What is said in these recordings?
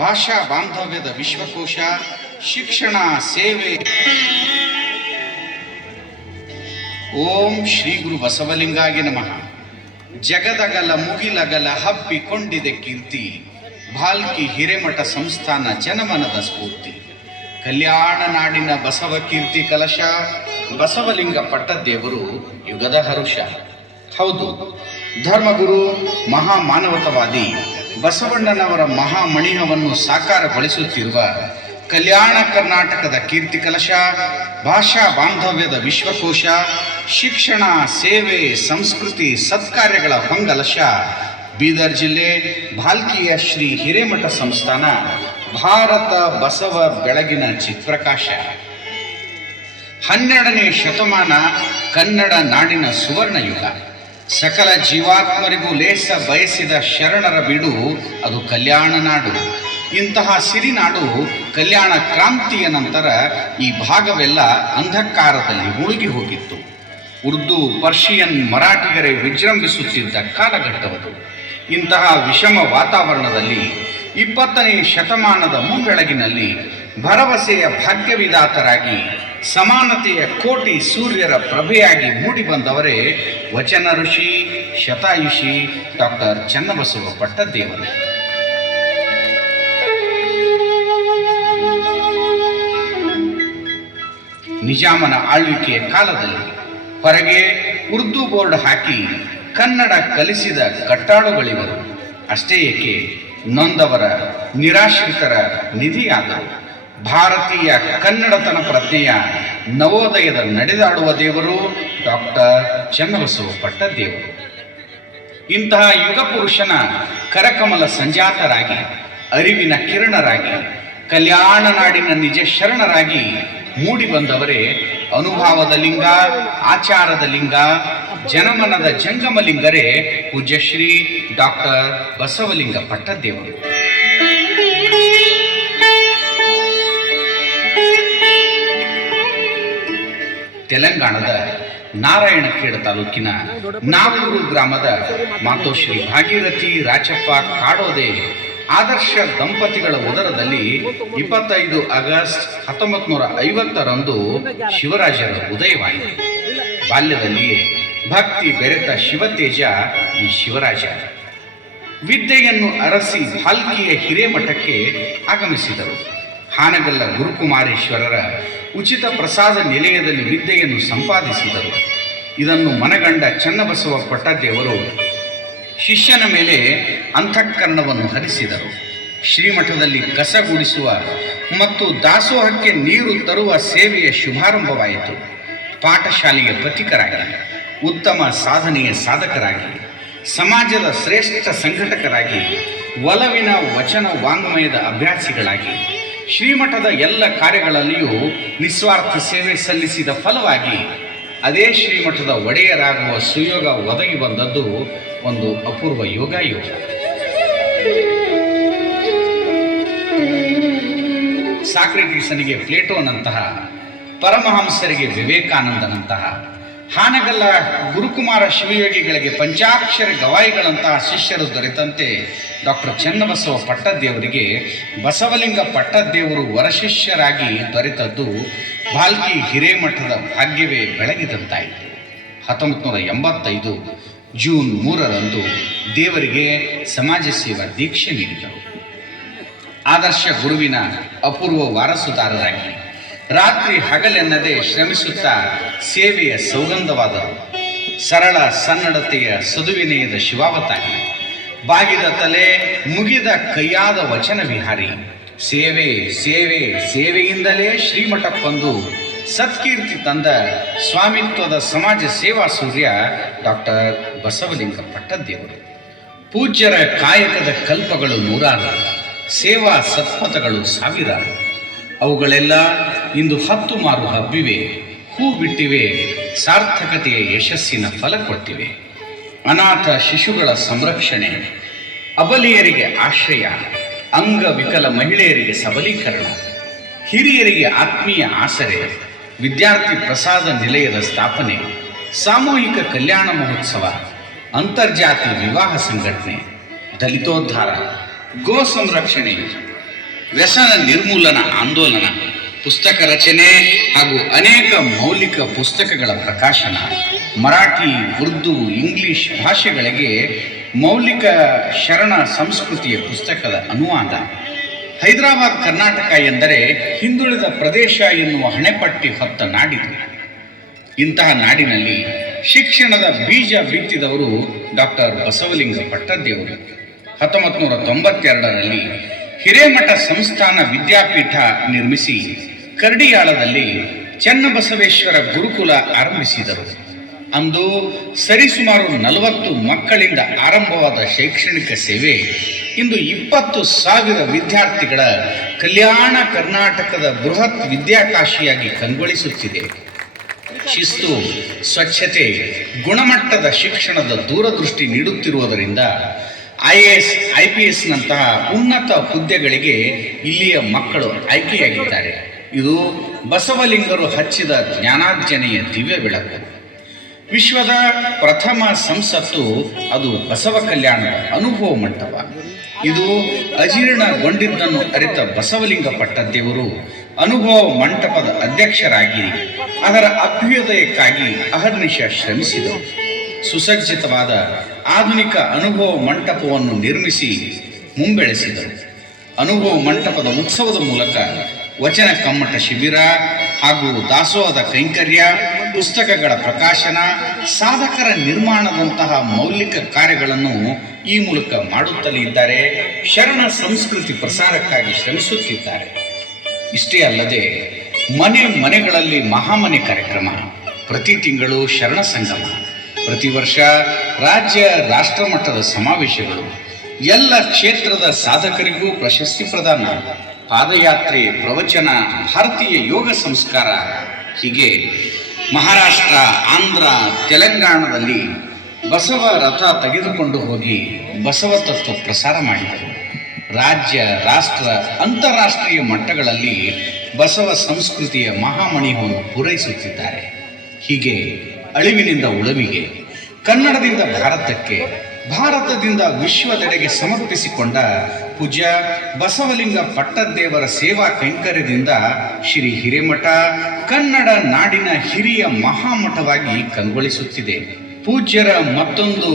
ಭಾಷಾ ಬಾಂಧವ್ಯದ ವಿಶ್ವಕೋಶ, ಶಿಕ್ಷಣ ಸೇವೆ. ಓಂ ಶ್ರೀ ಗುರು ಬಸವಲಿಂಗಾಯ ನಮಃ. ಜಗದಗಲ ಮುಗಿಲಗಲ ಹಬ್ಬಿಕೊಂಡಿದೆ ಕೀರ್ತಿ, ಭಾಲ್ಕಿ ಹಿರೇಮಠ ಸಂಸ್ಥಾನ ಜನಮನದ ಸ್ಫೂರ್ತಿ. ಕಲ್ಯಾಣ ನಾಡಿನ ಬಸವ ಕೀರ್ತಿ ಕಲಶ, ಬಸವಲಿಂಗ ಪಟ್ಟದೇವರು ಯುಗದ ಹರುಷ. ಹೌದು, ಧರ್ಮಗುರು ಮಹಾಮಾನವತವಾದಿ ಬಸವಣ್ಣನವರ ಮಹಾಮಣಿಹವನ್ನು ಸಾಕಾರಗೊಳಿಸುತ್ತಿರುವ ಕಲ್ಯಾಣ ಕರ್ನಾಟಕದ ಕೀರ್ತಿ ಕಲಶ, ಭಾಷಾ ಬಾಂಧವ್ಯದ ವಿಶ್ವಕೋಶ, ಶಿಕ್ಷಣ ಸೇವೆ ಸಂಸ್ಕೃತಿ ಸತ್ಕಾರ್ಯಗಳ ಹೊಂಗಲಶ, ಬೀದರ್ ಜಿಲ್ಲೆ ಭಾಲ್ಕಿಯ ಶ್ರೀ ಹಿರೇಮಠ ಸಂಸ್ಥಾನ, ಭಾರತ ಬಸವ ಬೆಳಗಿನ ಚಿತ್ಪ್ರಕಾಶ. 12ನೇ ಶತಮಾನ ಕನ್ನಡ ನಾಡಿನ ಸುವರ್ಣ ಯುಗ. ಸಕಲ ಜೀವಾತ್ಮರಿಗೂ ಲೇಸ ಬಯಸಿದ ಶರಣರ ಬೀಡು ಅದು ಕಲ್ಯಾಣ ನಾಡು. ಇಂತಹ ಸಿರಿನಾಡು ಕಲ್ಯಾಣ ಕ್ರಾಂತಿಯ ನಂತರ ಈ ಭಾಗವೆಲ್ಲ ಅಂಧಕಾರದಲ್ಲಿ ಮುಳುಗಿ ಹೋಗಿತ್ತು. ಉರ್ದು, ಪರ್ಷಿಯನ್, ಮರಾಠಿಗರೇ ವಿಜೃಂಭಿಸುತ್ತಿದ್ದ ಕಾಲಘಟ್ಟವದು. ಇಂತಹ ವಿಷಮ ವಾತಾವರಣದಲ್ಲಿ 20ನೇ ಶತಮಾನದ ಮುಂಬೆಳಗಿನಲ್ಲಿ ಭರವಸೆಯ ಭಾಗ್ಯವಿದಾತರಾಗಿ ಸಮಾನತೆಯ ಕೋಟಿ ಸೂರ್ಯರ ಪ್ರಭೆಯಾಗಿ ಮೂಡಿಬಂದವರೇ ವಚನ ಋಷಿ ಶತಾಯುಷಿ ಡಾಕ್ಟರ್ ಚನ್ನಬಸವ ಪಟ್ಟದೇವರು. ನಿಜಾಮನ ಆಳ್ವಿಕೆಯ ಕಾಲದಲ್ಲಿ ಹೊರಗೆ ಉರ್ದು ಬೋರ್ಡ್ ಹಾಕಿ ಕನ್ನಡ ಕಲಿಸಿದ ಕಟ್ಟಾಳುಗಳಿವರು. ಅಷ್ಟೇ ಏಕೆ, ನೊಂದವರ ನಿರಾಶ್ರಿತರ ನಿಧಿಯಾದರು. ಭಾರತೀಯ ಕನ್ನಡತನ ಪ್ರಜ್ಞೆಯ ನವೋದಯದ ನಡೆದಾಡುವ ದೇವರು ಡಾಕ್ಟರ್ ಚನ್ನಬಸವ ಪಟ್ಟದೇವರು. ಇಂತಹ ಯುಗ ಪುರುಷನ ಕರಕಮಲ ಸಂಜಾತರಾಗಿ, ಅರಿವಿನ ಕಿರಣರಾಗಿ, ಕಲ್ಯಾಣ ನಾಡಿನ ನಿಜ ಶರಣರಾಗಿ ಮೂಡಿ ಬಂದವರೇ ಅನುಭಾವದ ಲಿಂಗ, ಆಚಾರದ ಲಿಂಗ, ಜನಮನದ ಜಂಗಮಲಿಂಗರೇ ಪೂಜ್ಯಶ್ರೀ ಡಾಕ್ಟರ್ ಬಸವಲಿಂಗ ಪಟ್ಟದೇವರು. ತೆಲಂಗಾಣದ ನಾರಾಯಣಖೇಡ ತಾಲೂಕಿನ ನಾಗೂರು ಗ್ರಾಮದ ಮಾತೋಶ್ರೀ ಭಾಗೀರಥಿ ರಾಚಪ್ಪ ಕಾಡೋದೆ ಆದರ್ಶ ದಂಪತಿಗಳ ಉದರದಲ್ಲಿ 25 ಆಗಸ್ಟ್ 1950ರಂದು ಶಿವರಾಜರ ಉದಯವಾಯಿತು. ಬಾಲ್ಯದಲ್ಲಿಯೇ ಭಕ್ತಿ ಬೆರೆತ ಶಿವತೇಜ ಈ ಶಿವರಾಜ ವಿದ್ಯೆಯನ್ನು ಅರಸಿ ಭಾಲ್ಕಿಯ ಹಿರೇಮಠಕ್ಕೆ ಆಗಮಿಸಿದರು. ಹಾನಗಲ್ಲ ಗುರುಕುಮಾರೇಶ್ವರರ ಉಚಿತ ಪ್ರಸಾದ ನಿಲಯದಲ್ಲಿ ವಿದ್ಯೆಯನ್ನು ಸಂಪಾದಿಸಿದರು. ಇದನ್ನು ಮನಗಂಡ ಚನ್ನಬಸವ ಪಟ್ಟದೇವರು ಶಿಷ್ಯನ ಮೇಲೆ ಅಂತಃಕರಣವನ್ನು ಹರಿಸಿದರು. ಶ್ರೀಮಠದಲ್ಲಿ ಕಸಗೂಡಿಸುವ ಮತ್ತು ದಾಸೋಹಕ್ಕೆ ನೀರು ತರುವ ಸೇವೆಯ ಶುಭಾರಂಭವಾಯಿತು. ಪಾಠಶಾಲೆಯ ಪಥಿಕರಾಗಿ, ಉತ್ತಮ ಸಾಧನೆಯ ಸಾಧಕರಾಗಿ, ಸಮಾಜದ ಶ್ರೇಷ್ಠ ಸಂಘಟಕರಾಗಿ, ಒಲವಿನ ವಚನ ವಾಂಗ್ಮಯದ ಅಭ್ಯಾಸಿಗಳಾಗಿ, ಶ್ರೀಮಠದ ಎಲ್ಲ ಕಾರ್ಯಗಳಲ್ಲಿಯೂ ನಿಸ್ವಾರ್ಥ ಸೇವೆ ಸಲ್ಲಿಸಿದ ಫಲವಾಗಿ ಅದೇ ಶ್ರೀಮಠದ ಒಡೆಯರಾಗುವ ಸುಯೋಗ ಒದಗಿ ಬಂದದ್ದು ಒಂದು ಅಪೂರ್ವ ಯೋಗಾಯೋಗ. ಸಾಕ್ರೆಟೀಸನಿಗೆ ಪ್ಲೇಟೋನಂತಹ, ಪರಮಹಂಸರಿಗೆ ವಿವೇಕಾನಂದನಂತಹ, ಹಾನಗಲ್ಲ ಗುರುಕುಮಾರ ಶಿವಯೋಗಿಗಳಿಗೆ ಪಂಚಾಕ್ಷರ ಗವಾಯಿಗಳಂತಹ ಶಿಷ್ಯರು ದೊರೆತಂತೆ ಡಾಕ್ಟರ್ ಚನ್ನಬಸವ ಪಟ್ಟದೇವರಿಗೆ ಬಸವಲಿಂಗ ಪಟ್ಟದೇವರು ವರಶಿಷ್ಯರಾಗಿ ದೊರೆತದ್ದು ಭಾಲ್ಕಿ ಹಿರೇಮಠದ ಭಾಗ್ಯವೇ ಬೆಳಗಿದಂತಾಯಿತು. 1985 ಜೂನ್ 3ರಂದು ದೇವರಿಗೆ ಸಮಾಜ ಸೇವಾ ದೀಕ್ಷೆ ನೀಡಿದರು. ಆದರ್ಶ ಗುರುವಿನ ಅಪೂರ್ವ ವಾರಸುದಾರರಾಗಿ ರಾತ್ರಿ ಹಗಲೆನ್ನದೆ ಶ್ರಮಿಸುತ್ತಾ ಸೇವೆಯ ಸೌಗಂಧವಾದರು. ಸರಳ ಸನ್ನಡತೆಯ ಸದುವಿನಯದ ಶಿವಾವತಾರಿ, ಬಾಗಿದ ತಲೆ ಮುಗಿದ ಕೈಯಾದ ವಚನ ವಿಹಾರಿ, ಸೇವೆ ಸೇವೆ ಸೇವೆಯಿಂದಲೇ ಶ್ರೀಮಠಕ್ಕೊಂದು ಸತ್ಕೀರ್ತಿ ತಂದ ಸ್ವಾಮಿತ್ವದ ಸಮಾಜ ಸೇವಾ ಸೂರ್ಯ ಡಾಕ್ಟರ್ ಬಸವಲಿಂಗ ಪಟ್ಟದೇವರು. ಪೂಜ್ಯರ ಕಾಯಕದ ಕಲ್ಪಗಳು ನೂರಾರು, ಸೇವಾ ಸತ್ಪಥಗಳು ಸಾವಿರಾರು. ಅವುಗಳೆಲ್ಲ ಇಂದು 10 ಮಾರು ಹಬ್ಬಿವೆ, ಹೂ ಬಿಟ್ಟಿವೆ, ಸಾರ್ಥಕತೆಯ ಯಶಸ್ಸಿನ ಫಲ ಕೊಟ್ಟಿವೆ. ಅನಾಥ ಶಿಶುಗಳ ಸಂರಕ್ಷಣೆ, ಅಬಲಿಯರಿಗೆ ಆಶ್ರಯ, ಅಂಗವಿಕಲ ಮಹಿಳೆಯರಿಗೆ ಸಬಲೀಕರಣ, ಹಿರಿಯರಿಗೆ ಆತ್ಮೀಯ ಆಸರೆ, ವಿದ್ಯಾರ್ಥಿ ಪ್ರಸಾದ ನಿಲಯದ ಸ್ಥಾಪನೆ, ಸಾಮೂಹಿಕ ಕಲ್ಯಾಣ ಮಹೋತ್ಸವ, ಅಂತರ್ಜಾತಿ ವಿವಾಹ ಸಂಘಟನೆ, ದಲಿತೋದ್ಧಾರ, ಗೋ ಸಂರಕ್ಷಣೆ, ವ್ಯಸನ ನಿರ್ಮೂಲನ ಆಂದೋಲನ, ಪುಸ್ತಕ ರಚನೆ ಹಾಗೂ ಅನೇಕ ಮೌಲಿಕ ಪುಸ್ತಕಗಳ ಪ್ರಕಾಶನ, ಮರಾಠಿ, ಉರ್ದು, ಇಂಗ್ಲಿಷ್ ಭಾಷೆಗಳಿಗೆ ಮೌಲಿಕ ಶರಣ ಸಂಸ್ಕೃತಿಯ ಪುಸ್ತಕದ ಅನುವಾದ. ಹೈದರಾಬಾದ್ ಕರ್ನಾಟಕ ಎಂದರೆ ಹಿಂದುಳಿದ ಪ್ರದೇಶ ಎನ್ನುವ ಹಣೆಪಟ್ಟಿ ಹೊತ್ತ ನಾಡಿದು. ಇಂತಹ ನಾಡಿನಲ್ಲಿ ಶಿಕ್ಷಣದ ಬೀಜ ಬಿತ್ತಿದವರು ಡಾಕ್ಟರ್ ಬಸವಲಿಂಗ ಪಟ್ಟದ್ದೇವರು. 1992ರಲ್ಲಿ ಹಿರೇಮಠ ಸಂಸ್ಥಾನ ವಿದ್ಯಾಪೀಠ ನಿರ್ಮಿಸಿ ಕರ್ಡಿಯಾಳದಲ್ಲಿ ಚನ್ನಬಸವೇಶ್ವರ ಗುರುಕುಲ ಆರಂಭಿಸಿದರು. ಅಂದು ಸರಿಸುಮಾರು 40 ಮಕ್ಕಳಿಂದ ಆರಂಭವಾದ ಶೈಕ್ಷಣಿಕ ಸೇವೆ ಇಂದು 20,000 ವಿದ್ಯಾರ್ಥಿಗಳ ಕಲ್ಯಾಣ ಕರ್ನಾಟಕದ ಬೃಹತ್ ವಿದ್ಯಾಕಾಶಿಯಾಗಿ ಕಂಗೊಳಿಸುತ್ತಿದೆ. ಶಿಸ್ತು, ಸ್ವಚ್ಛತೆ, ಗುಣಮಟ್ಟದ ಶಿಕ್ಷಣದ ದೂರದೃಷ್ಟಿ ನೀಡುತ್ತಿರುವುದರಿಂದ IAS, IPSನಂತಹ ಉನ್ನತ ಹುದ್ದೆಗಳಿಗೆ ಇಲ್ಲಿಯ ಮಕ್ಕಳು ಆಯ್ಕೆಯಾಗಿದ್ದಾರೆ. ಇದು ಬಸವಲಿಂಗರು ಹಚ್ಚಿದ ಜ್ಞಾನಾರ್ಜನೆಯ ದಿವ್ಯ ಬೆಳಕು. ವಿಶ್ವದ ಪ್ರಥಮ ಸಂಸತ್ತು ಅದು ಬಸವ ಕಲ್ಯಾಣದ ಅನುಭವ ಮಂಟಪ. ಇದು ಅಜೀರ್ಣಗೊಂಡಿದ್ದನ್ನು ಅರಿತ ಬಸವಲಿಂಗ ಪಟ್ಟದ್ದೇವರು ಅನುಭವ ಮಂಟಪದ ಅಧ್ಯಕ್ಷರಾಗಿ ಅದರ ಅಭ್ಯುದಯಕ್ಕಾಗಿ ಅಹರ್ನಿಶ ಶ್ರಮಿಸಿದರು. ಸುಸಜ್ಜಿತವಾದ ಆಧುನಿಕ ಅನುಭವ ಮಂಟಪವನ್ನು ನಿರ್ಮಿಸಿ ಮುಂಬೆಳೆಸಿದರು. ಅನುಭವ ಮಂಟಪದ ಉತ್ಸವದ ಮೂಲಕ ವಚನ ಕಮ್ಮಟ ಶಿಬಿರ ಹಾಗೂ ದಾಸೋಹದ ಕೈಂಕರ್ಯ, ಪುಸ್ತಕಗಳ ಪ್ರಕಾಶನ, ಸಾಧಕರ ನಿರ್ಮಾಣದಂತಹ ಮೌಲಿಕ ಕಾರ್ಯಗಳನ್ನು ಈ ಮೂಲಕ ಮಾಡುತ್ತಲೇ ಇದ್ದಾರೆ. ಶರಣ ಸಂಸ್ಕೃತಿ ಪ್ರಸಾರಕ್ಕಾಗಿ ಶ್ರಮಿಸುತ್ತಿದ್ದಾರೆ. ಇಷ್ಟೇ ಅಲ್ಲದೆ ಮನೆ ಮನೆಗಳಲ್ಲಿ ಮಹಾಮನೆ ಕಾರ್ಯಕ್ರಮ, ಪ್ರತಿ ತಿಂಗಳು ಶರಣ ಸಂಗಮ, ಪ್ರತಿ ವರ್ಷ ರಾಜ್ಯ ರಾಷ್ಟ್ರ ಮಟ್ಟದ ಸಮಾವೇಶಗಳು, ಎಲ್ಲ ಕ್ಷೇತ್ರದ ಸಾಧಕರಿಗೂ ಪ್ರಶಸ್ತಿ ಪ್ರದಾನ, ಪಾದಯಾತ್ರೆ, ಪ್ರವಚನ, ಭಾರತೀಯ ಯೋಗ ಸಂಸ್ಕಾರ, ಹೀಗೆ ಮಹಾರಾಷ್ಟ್ರ, ಆಂಧ್ರ, ತೆಲಂಗಾಣದಲ್ಲಿ ಬಸವ ರಥ ತೆಗೆದುಕೊಂಡು ಹೋಗಿ ಬಸವ ತತ್ವ ಪ್ರಸಾರ ಮಾಡಿದರು. ರಾಜ್ಯ, ರಾಷ್ಟ್ರ, ಅಂತಾರಾಷ್ಟ್ರೀಯ ಮಟ್ಟಗಳಲ್ಲಿ ಬಸವ ಸಂಸ್ಕೃತಿಯ ಮಹಾಮಣಿಯನ್ನು ಪೂರೈಸುತ್ತಿದ್ದಾರೆ. ಹೀಗೆ ಅಳಿವಿನಿಂದ ಉಳವಿಗೆ, ಕನ್ನಡದಿಂದ ಭಾರತಕ್ಕೆ, ಭಾರತದಿಂದ ವಿಶ್ವದೆಡೆಗೆ ಸಮರ್ಪಿಸಿಕೊಂಡ ಪೂಜ್ಯ ಬಸವಲಿಂಗ ಪಟ್ಟದ್ದೇವರ ಸೇವಾ ಕೈಂಕರ್ಯದಿಂದ ಶ್ರೀ ಹಿರೇಮಠ ಕನ್ನಡ ನಾಡಿನ ಹಿರಿಯ ಮಹಾಮಠವಾಗಿ ಕಂಗೊಳಿಸುತ್ತಿದೆ. ಪೂಜ್ಯರ ಮತ್ತೊಂದು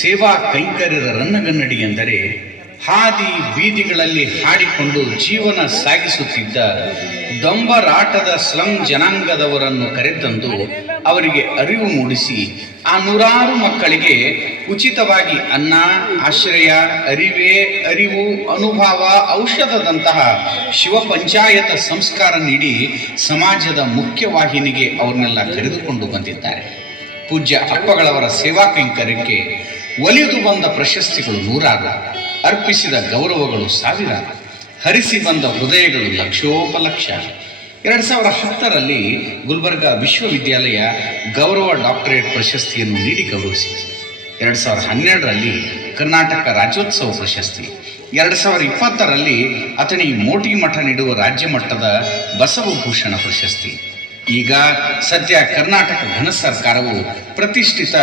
ಸೇವಾ ಕೈಂಕರ್ಯದ ರನ್ನಗನ್ನಡಿ ಎಂದರೆ ಹಾದಿ ಬೀದಿಗಳಲ್ಲಿ ಹಾಡಿಕೊಂಡು ಜೀವನ ಸಾಗಿಸುತ್ತಿದ್ದ ದೊಂಬರಾಟದ ಸ್ಲಂ ಜನಾಂಗದವರನ್ನು ಕರೆತಂದು ಅವರಿಗೆ ಅರಿವು ಮೂಡಿಸಿ ಆ 100 ಮಕ್ಕಳಿಗೆ ಉಚಿತವಾಗಿ ಅನ್ನ, ಆಶ್ರಯ, ಅರಿವು, ಅನುಭವ, ಔಷಧದಂತಹ ಶಿವ ಪಂಚಾಯತ ಸಂಸ್ಕಾರ ನೀಡಿ ಸಮಾಜದ ಮುಖ್ಯವಾಹಿನಿಗೆ ಅವ್ರನ್ನೆಲ್ಲ ಕರೆದುಕೊಂಡು ಬಂದಿದ್ದಾರೆ. ಪೂಜ್ಯ ಅಪ್ಪಗಳವರ ಸೇವಾ ಕೈಂಕರ್ಯಕ್ಕೆ ಒಲಿದು ಬಂದ ಪ್ರಶಸ್ತಿಗಳು 100, ಅರ್ಪಿಸಿದ ಗೌರವಗಳು 1000, ಹರಿಸಿ ಬಂದ ಹೃದಯಗಳು ಲಕ್ಷೋಪಲಕ್ಷ. 2010ರಲ್ಲಿ ಗುಲ್ಬರ್ಗಾ ವಿಶ್ವವಿದ್ಯಾಲಯ ಗೌರವ ಡಾಕ್ಟರೇಟ್ ಪ್ರಶಸ್ತಿಯನ್ನು ನೀಡಿ ಗೌರವಿಸಿತು. 2012ರಲ್ಲಿ ಕರ್ನಾಟಕ ರಾಜ್ಯೋತ್ಸವ ಪ್ರಶಸ್ತಿ, 2020ರಲ್ಲಿ ಅಥಣಿ ಮೋಟಿ ಮಠ ನೀಡುವ ರಾಜ್ಯ ಮಟ್ಟದ ಬಸವಭೂಷಣ ಪ್ರಶಸ್ತಿ. ಈಗ ಸದ್ಯ ಕರ್ನಾಟಕ ಘನ ಸರ್ಕಾರವು ಪ್ರತಿಷ್ಠಿತ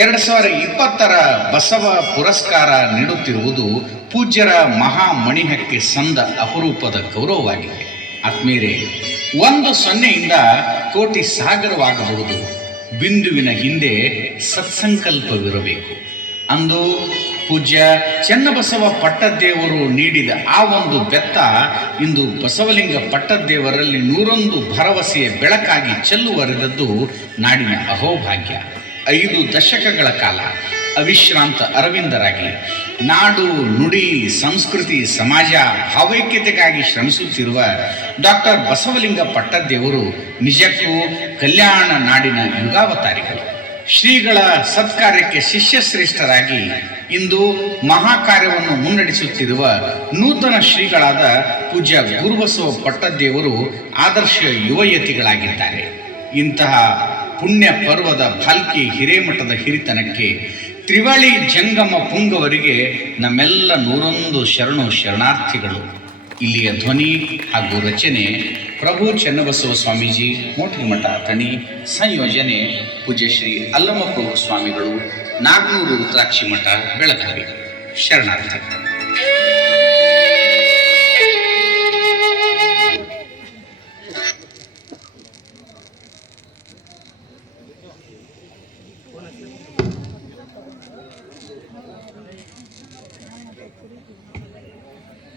2020ರ ಬಸವ ಪುರಸ್ಕಾರ ನೀಡುತ್ತಿರುವುದು ಪೂಜ್ಯರ ಮಹಾಮಣಿಹಕ್ಕೆ ಸಂದ ಅಪರೂಪದ ಗೌರವವಾಗಿದೆ. ಆತ್ಮೀಯರೇ, 1-0ಯಿಂದ ಕೋಟಿ ಸಾಗರವಾಗಬಹುದು. ಬಿಂದುವಿನ ಹಿಂದೆ ಸತ್ಸಂಕಲ್ಪವಿರಬೇಕು. ಅಂದು ಪೂಜ್ಯ ಚನ್ನಬಸವ ಪಟ್ಟದ್ದೇವರು ನೀಡಿದ ಆ ಒಂದು ಬೆತ್ತ ಇಂದು ಬಸವಲಿಂಗ ಪಟ್ಟದ್ದೇವರಲ್ಲಿ 101 ಭರವಸೆಯ ಬೆಳಕಾಗಿ ಚೆಲ್ಲುವರೆದದ್ದು ನಾಡಿನ ಅಹೋಭಾಗ್ಯ. 5 ದಶಕಗಳ ಕಾಲ ಅವಿಶ್ರಾಂತ ಅರವಿಂದರಾಗಿ ನಾಡು, ನುಡಿ, ಸಂಸ್ಕೃತಿ, ಸಮಾಜ, ಭಾವೈಕ್ಯತೆಗಾಗಿ ಶ್ರಮಿಸುತ್ತಿರುವ ಡಾಕ್ಟರ್ ಬಸವಲಿಂಗ ಪಟ್ಟದ್ದೇವರು ನಿಜಕ್ಕೂ ಕಲ್ಯಾಣ ನಾಡಿನ ಯುಗಾವತಾರಿಗಳು. ಶ್ರೀಗಳ ಸತ್ಕಾರ್ಯಕ್ಕೆ ಶಿಷ್ಯಶ್ರೇಷ್ಠರಾಗಿ ಇಂದು ಮಹಾಕಾರ್ಯವನ್ನು ಮುನ್ನಡೆಸುತ್ತಿರುವ ನೂತನ ಶ್ರೀಗಳಾದ ಪೂಜ್ಯ ಗುರುಬಸವ ಪಟ್ಟದ್ದೇವರು ಆದರ್ಶ ಯುವಯತಿಗಳಾಗಿದ್ದಾರೆ. ಇಂತಹ ಪುಣ್ಯ ಪರ್ವದ ಭಾಲ್ಕಿ ಹಿರೇಮಠದ ಹಿರಿತನಕ್ಕೆ ತ್ರಿವಳಿ ಜಂಗಮ ಪುಂಗವರಿಗೆ ನಮ್ಮೆಲ್ಲ 101 ಶರಣಾರ್ಥಿಗಳು. ಇಲ್ಲಿಯ ಧ್ವನಿ ಹಾಗೂ ರಚನೆ ಪ್ರಭು ಚನ್ನಬಸವ ಸ್ವಾಮೀಜಿ, ಮೋಟಿಮಠ ಅಥಣಿ. ಸಂಯೋಜನೆ ಪೂಜ್ಯ ಶ್ರೀ ಅಲ್ಲಮಪ್ರಭು ಸ್ವಾಮಿಗಳು, ನಾಗನೂರು ರುದ್ರಾಕ್ಷಿ ಮಠ, ಬೆಳಗಾವಿ. ಶರಣಾರ್ಥಿ.